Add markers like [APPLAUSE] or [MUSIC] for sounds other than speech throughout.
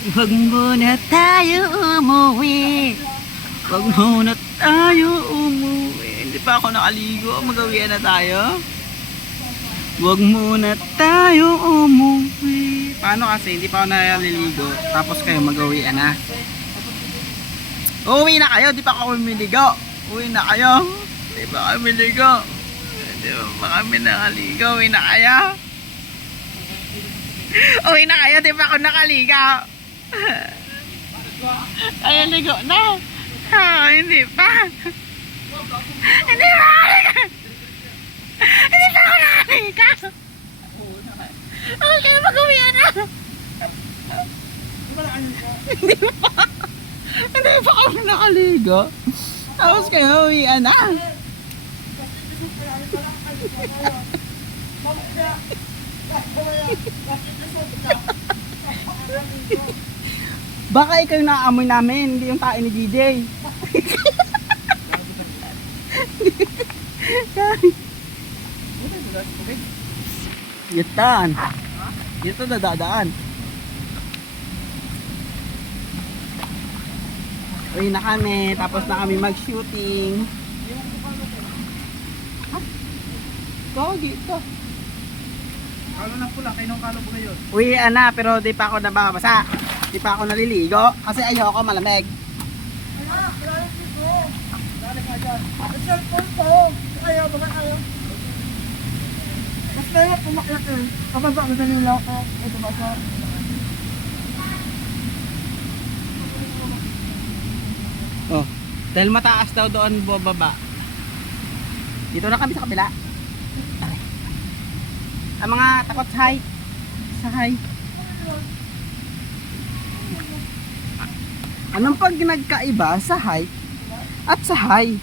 Huwag muna tayo umuwi. Huwag muna tayo umuwi. Hindi pa ako nakaligo. Magawian na tayo. Huwag muna tayo umuwi. Paano kasi? Hindi pa ako naliligo. Tapos kayo magawian na. Uwi na kayo. Di pa ako lumiligo. Uwi na kayo. Di pa kami ligo. Di pa kami nakaligo. Uwi na kayo. Uwi na kayo. Di pa ako nakaligo. Ay, ligo na. Ah, hindi pa. Hindi pa ako naligo. Hindi pa ako nakaligo. Okay, mag-uwian na. Hindi pa. Hindi pa kami nakaligo. Tapos kayo uwian na. [LAUGHS] Baka ikaw yung naamoy namin, hindi yung tae ni DJ. Yutan. Dito dadaan. Uwi na kami, tapos na kami mag-shooting. Ha? Ikaw dito. Kalo na pula, kayo nung kalo po ngayon. Uwi na, pero di pa ako nababasa. Di pa ako naliligo. Kasi ayoko malamig. Dali ka dyan. Ang cellphone ko. Ayaw, baka ayaw. Mas kaya pumakyat eh. Kapag ba, madali lang ako. Ito ba sa... Oh, dahil mataas daw doon bumaba. Dito na kami sa kabila. Ang mga takot sa height. Sa height. Anong pag nagkaiba sa height at sa high?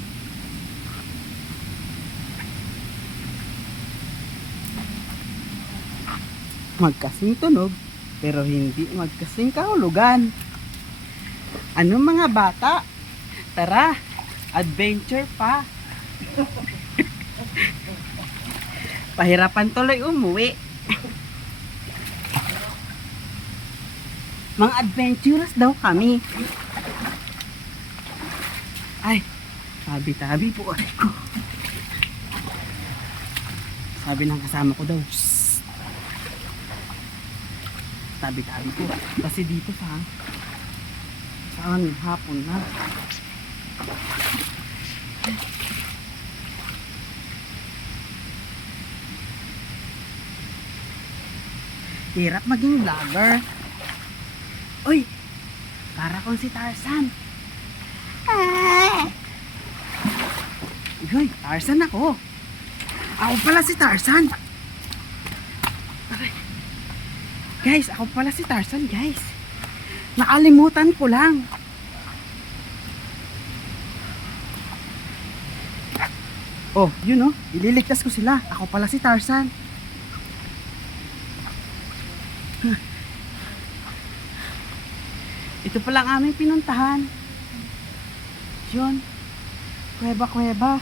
Magkasing tunog pero hindi magkasing kahulugan. Ano mga bata? Tara, adventure pa. [LAUGHS] Pahirapan tuloy umuwi. Mga adventurous daw kami. Ay, tabi-tabi po aray ko. Sabi ng kasama ko daw, tabi-tabi po. Kasi dito sa saan hapon na. Hirap maging vlogger. Uy! Para kong si Tarzan. Uy, Tarzan ako. Ako pala si Tarzan. Aray. Guys, ako pala si Tarzan, guys. Nakalimutan ko lang. Oh, yun oh. Ililigtas ko sila. Ako pala si Tarzan. Huh. Ito pala ang aming pinuntahan. Yun. Kuweba, kuweba.